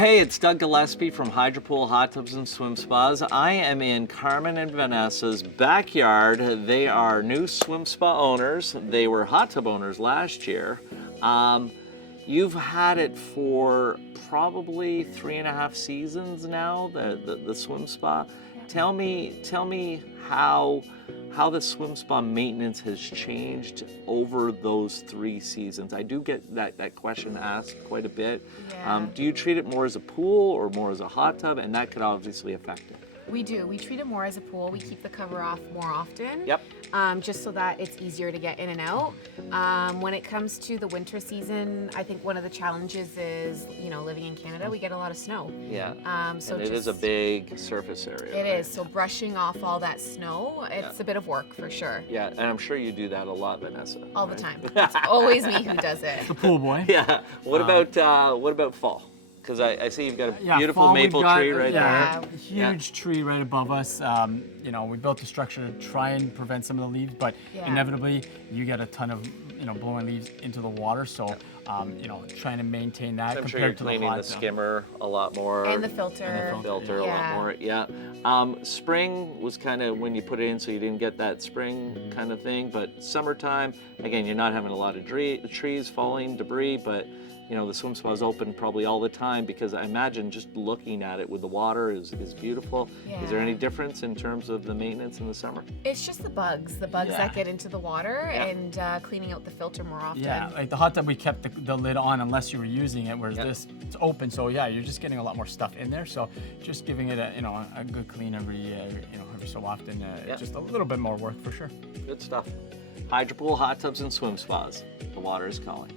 Hey, it's Doug Gillespie from Hydropool Hot Tubs and Swim Spas. I am in Carmen and Vanessa's backyard. They are new swim spa owners. They were hot tub owners last year. You've had it for probably 3.5 seasons now, the swim spa. Tell me how the swim spa maintenance has changed over those 3 seasons. I do get that question asked quite a bit. Yeah. Do you treat it more as a pool or more as a hot tub? And that could obviously affect it. We do. We treat it more as a pool. We keep the cover off more often. Yep. Just so that it's easier to get in and out. When it comes to the winter season, I think one of the challenges is, living in Canada, we get a lot of snow. Yeah. So and it is a big surface area. It right? is. So brushing off all that snow, it's a bit of work for sure. Yeah, and I'm sure you do that a lot, Vanessa. All right? the time. It's always me who does it. The pool boy. Yeah. What about fall? Because I see you've got a beautiful fall, maple we've got, tree right yeah, there. A huge tree right above us. We built the structure to try and prevent some of the leaves, but inevitably you get a ton of blowing leaves into the water. So trying to maintain that I'm compared sure you're to cleaning the the skimmer a lot more. And the filter. Filter a lot more. Yeah. Spring was kind of when you put it in, so you didn't get that spring kind of thing. But summertime, again, you're not having a lot of trees falling, debris, but the swim spa is open probably all the time because I imagine just looking at it with the water is beautiful. Yeah. Is there any difference in terms of the maintenance in the summer? It's just the bugs that get into the water and cleaning out the filter more often. Yeah, like the hot tub, we kept the lid on unless you were using it, whereas this, it's open, so yeah, you're just getting a lot more stuff in there. So just giving it a good clean every so often, just a little bit more work for sure. Good stuff. Hydropool Hot Tubs and Swim Spas. The water is calling.